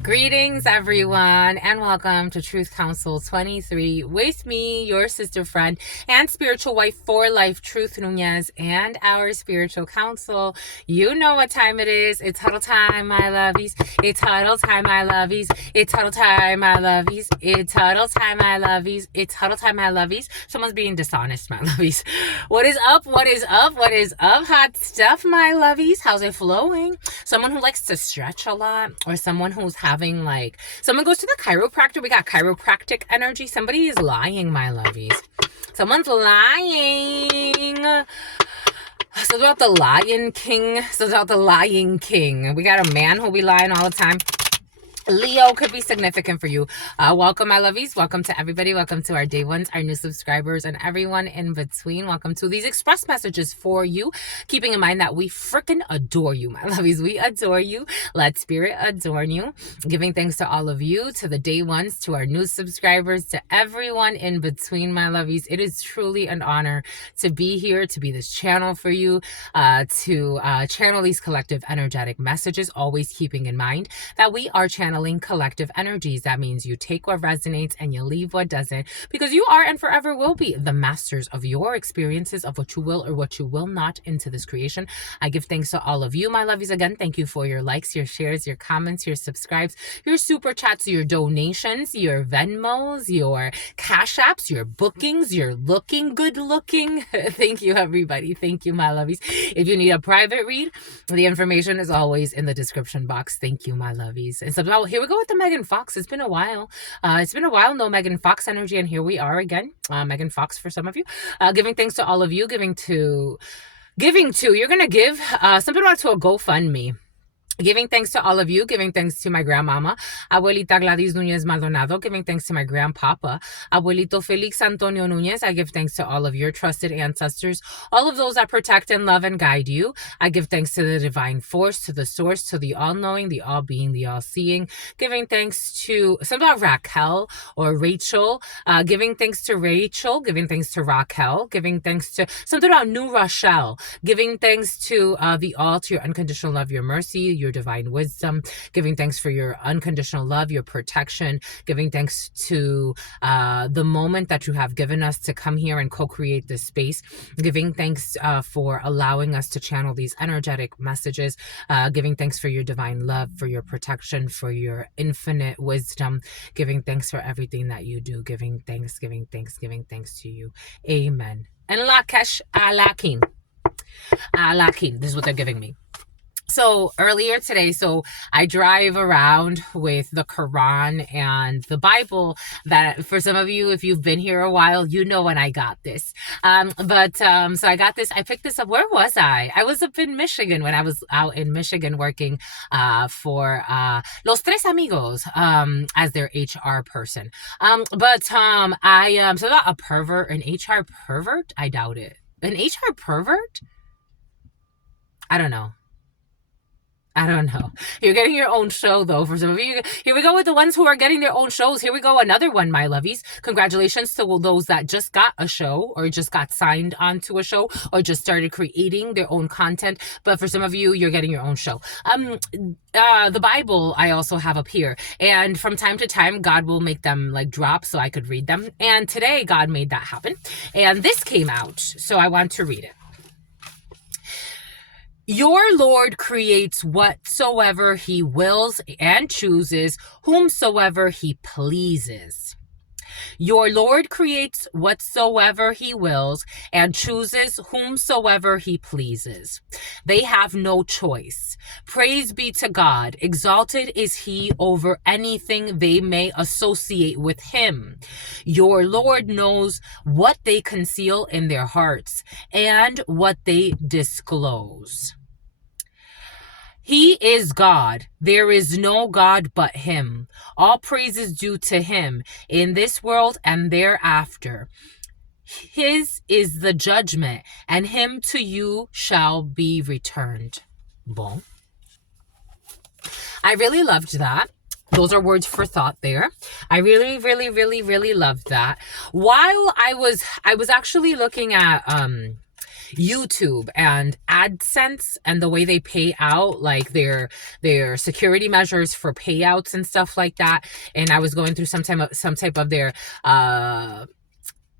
Greetings, everyone, and welcome to Truth Council 23 with me, your sister friend and spiritual wife for life, Truth Nunez, and our spiritual counsel. You know what time it is. It's huddle time, my lovies. It's huddle time, my lovies. It's huddle time, my lovies. It's huddle time, my lovies. It's huddle time, my lovies. Someone's being dishonest, my lovies. What is up? What is up? What is up? Hot stuff, my lovies. How's it flowing? Someone who likes to stretch a lot, or someone who's having someone goes to the chiropractor. We got chiropractic energy. Somebody is lying, my lovies. Someone's lying. So about the Lion King. We got a man who'll be lying all the time. Leo could be significant for you. Welcome, my lovies. Welcome to everybody. Welcome to our day ones, our new subscribers, and everyone in between. Welcome to these express messages for you. Keeping in mind that we freaking adore you, my lovies. We adore you. Let spirit adorn you. Giving thanks to all of you, to the day ones, to our new subscribers, to everyone in between, my lovies. It is truly an honor to be here, to be this channel for you, to channel these collective energetic messages, always keeping in mind that we are channeling collective energies. That means you take what resonates and you leave what doesn't, because you are and forever will be the masters of your experiences, of what you will or what you will not into this creation. I give thanks to all of you, my lovies. Again, thank you for your likes, your shares, your comments, your subscribes, your super chats, your donations, your Venmos, your Cash Apps, your bookings, your looking good looking. Thank you, everybody. Thank you, my lovies. If you need a private read, the information is always in the description box. Thank you, my lovies. And so here we go with the Megan Fox. It's been a while. No Megan Fox energy, and here we are again. Megan Fox for some of you. Giving thanks to all of you. You're gonna give something about to a GoFundMe. Giving thanks to all of you, giving thanks to my grandmama, Abuelita Gladys Nunez Maldonado, giving thanks to my grandpapa, Abuelito Felix Antonio Nunez. I give thanks to all of your trusted ancestors, all of those that protect and love and guide you. I give thanks to the divine force, to the source, to the all-knowing, the all-being, the all-seeing. Giving thanks to something about Raquel or Rachel, giving thanks to Rachel, giving thanks to Raquel, giving thanks to something about New Rochelle, giving thanks to the all, to your unconditional love, your mercy, your divine wisdom, giving thanks for your unconditional love, your protection, giving thanks to the moment that you have given us to come here and co-create this space, giving thanks for allowing us to channel these energetic messages, giving thanks for your divine love, for your protection, for your infinite wisdom, giving thanks for everything that you do, giving thanks to you. Amen. And Lakesh Alakin. Alakin. This is what they're giving me. So earlier today, I drive around with the Quran and the Bible. That for some of you, if you've been here a while, you know when I got this. So I got this. I picked this up. Where was I? I was up in Michigan when I was out in Michigan working for Los Tres Amigos as their HR person. So not a pervert, an HR pervert. I doubt it. An HR pervert? I don't know. You're getting your own show, though, for some of you. Here we go with the ones who are getting their own shows. Here we go. Another one, my lovies. Congratulations to those that just got a show or just got signed onto a show or just started creating their own content. But for some of you, you're getting your own show. The Bible I also have up here. And from time to time, God will make them drop so I could read them. And today, God made that happen. And this came out. So I want to read it. Your Lord creates whatsoever he wills and chooses whomsoever he pleases. Your Lord creates whatsoever he wills and chooses whomsoever he pleases. They have no choice. Praise be to God. Exalted is he over anything they may associate with him. Your Lord knows what they conceal in their hearts and what they disclose. He is God. There is no God but him. All praise is due to him in this world and thereafter. His is the judgment, and him to you shall be returned. Bon. I really loved that. Those are words for thought there. I really, really, really, really loved that. While I was actually looking at YouTube and AdSense and the way they pay out, like their security measures for payouts and stuff like that. And I was going through some type of their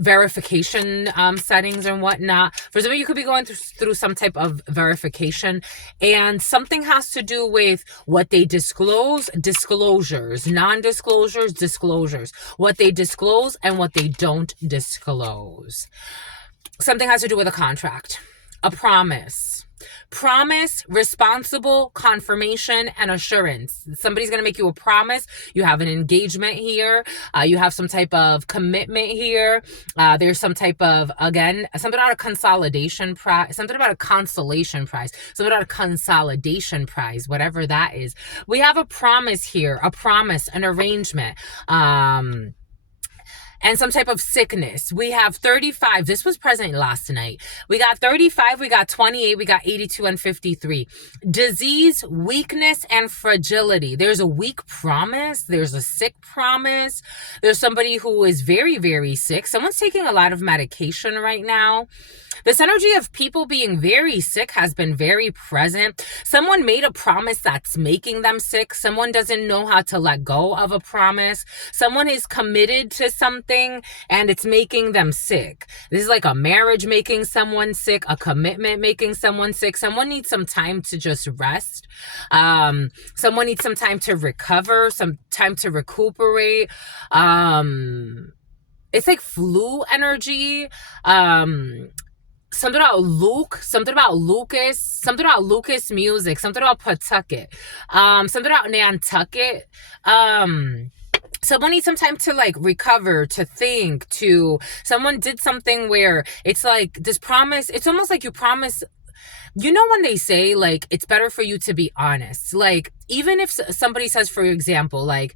verification settings and whatnot. For example, you could be going through some type of verification, and something has to do with what they disclose, disclosures, non-disclosures, disclosures, what they disclose and what they don't disclose. Something has to do with a contract, a promise, responsible, confirmation, and assurance. Somebody's going to make you a promise. You have an engagement here. You have some type of commitment here. There's some type of, again, something about a consolidation prize, something about a consolation prize, something about a consolidation prize, whatever that is. We have a promise here, a promise, an arrangement. And some type of sickness. We have 35. This was present last night. We got 35, we got 28, we got 82 and 53. Disease, weakness, and fragility. There's a weak promise. There's a sick promise. There's somebody who is very, very sick. Someone's taking a lot of medication right now. This energy of people being very sick has been very present. Someone made a promise that's making them sick. Someone doesn't know how to let go of a promise. Someone is committed to something and it's making them sick. This is like a marriage making someone sick, a commitment making someone sick. Someone needs some time to just rest. Someone needs some time to recover, some time to recuperate. It's like flu energy. Something about Luke, something about Lucas, something about Lucas music, something about Pawtucket, something about Nantucket. Someone needs some time to like recover, to think, to someone did something where it's like this promise. It's almost like you promise. You know when they say like it's better for you to be honest. Like even if somebody says, for example, like,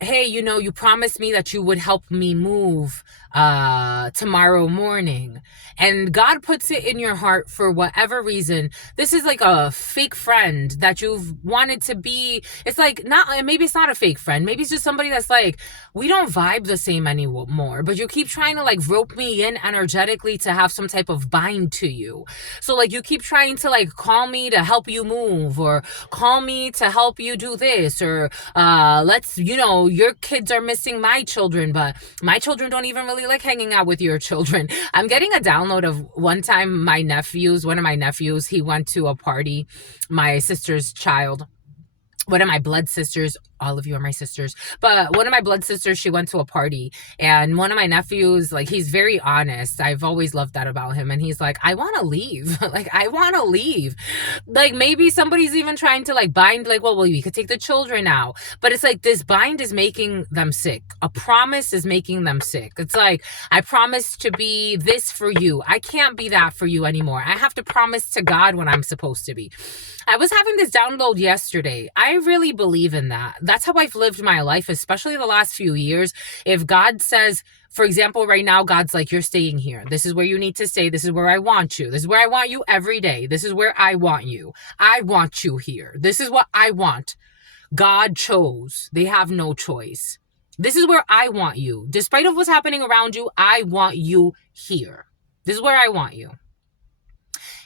hey, you know, you promised me that you would help me move tomorrow morning, and God puts it in your heart for whatever reason. This is like a fake friend that you've wanted to be. It's like, not, maybe it's not a fake friend, maybe it's just somebody that's like, we don't vibe the same anymore, but you keep trying to like rope me in energetically to have some type of bind to you. So like you keep trying to like call me to help you move, or call me to help you do this, or let's, you know, your kids are missing my children, but my children don't even really like hanging out with your children. I'm getting a download of one time one of my nephews, he went to a party, my sister's child, one of my blood sisters, all of you are my sisters, but one of my blood sisters, she went to a party, and one of my nephews, like, he's very honest. I've always loved that about him. And he's like, I want to leave. Like, I want to leave. Like, maybe somebody's even trying to like bind, like, well, we could take the children now. But it's like this bind is making them sick. A promise is making them sick. It's like, I promised to be this for you. I can't be that for you anymore. I have to promise to God when I'm supposed to be. I was having this download yesterday. I really believe in that. That's how I've lived my life, especially the last few years. If God says, for example, right now, God's like, you're staying here. This is where you need to stay. This is where I want you. This is where I want you every day. This is where I want you. I want you here. This is what I want. God chose. They have no choice. This is where I want you. Despite of what's happening around you, I want you here. This is where I want you.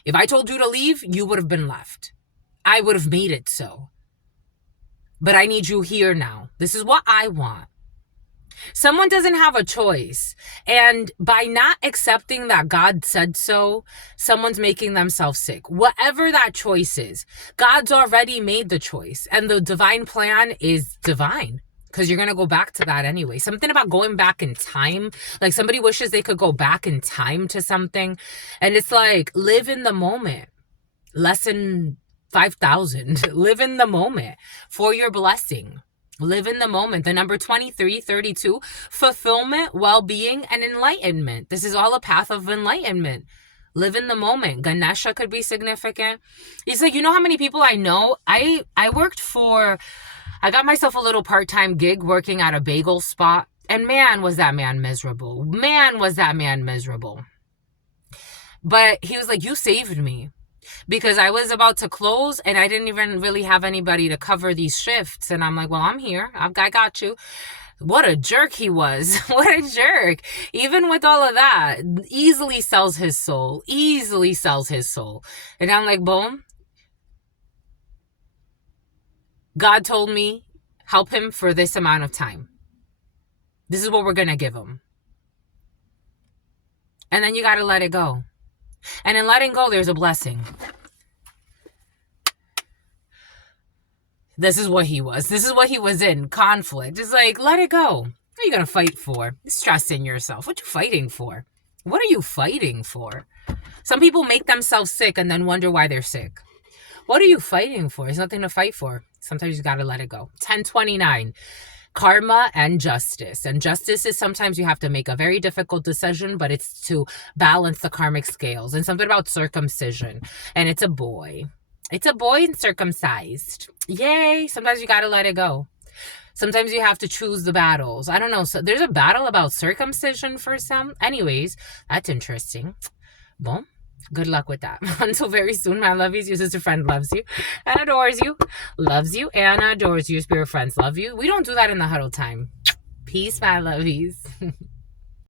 If I told you to leave, you would have been left. I would have made it so. But I need you here now. This is what I want. Someone doesn't have a choice. And by not accepting that God said so, someone's making themselves sick. Whatever that choice is, God's already made the choice. And the divine plan is divine. Because you're going to go back to that anyway. Something about going back in time. Like somebody wishes they could go back in time to something. And it's like, live in the moment. Lesson 5,000. Live in the moment for your blessing. Live in the moment. The number 2332, fulfillment, well-being, and enlightenment. This is all a path of enlightenment. Live in the moment. Ganesha could be significant. He's like, you know how many people I know? I got myself a little part-time gig working at a bagel spot. And man, was that man miserable. Man, was that man miserable. But he was like, you saved me. Because I was about to close and I didn't even really have anybody to cover these shifts. And I'm like, well, I'm here. I got you. What a jerk he was. What a jerk. Even with all of that, easily sells his soul. Easily sells his soul. And I'm like, boom. God told me, help him for this amount of time. This is what we're going to give him. And then you got to let it go. And in letting go, there's a blessing. This is what he was. This is what he was in. Conflict. It's like, let it go. What are you going to fight for? Stressing yourself. What are you fighting for? What are you fighting for? Some people make themselves sick and then wonder why they're sick. What are you fighting for? There's nothing to fight for. Sometimes you got to let it go. 1029. Karma and justice. And justice is sometimes you have to make a very difficult decision, but it's to balance the karmic scales. And something about circumcision. And it's a boy. It's a boy and circumcised. Yay. Sometimes you got to let it go. Sometimes you have to choose the battles. I don't know. So there's a battle about circumcision for some. Anyways, that's interesting. Bon. Good luck with that. Until very soon, my lovies. Your sister friend loves you and adores you. Loves you and adores you. Spirit friends love you. We don't do that in the huddle time. Peace, my lovies.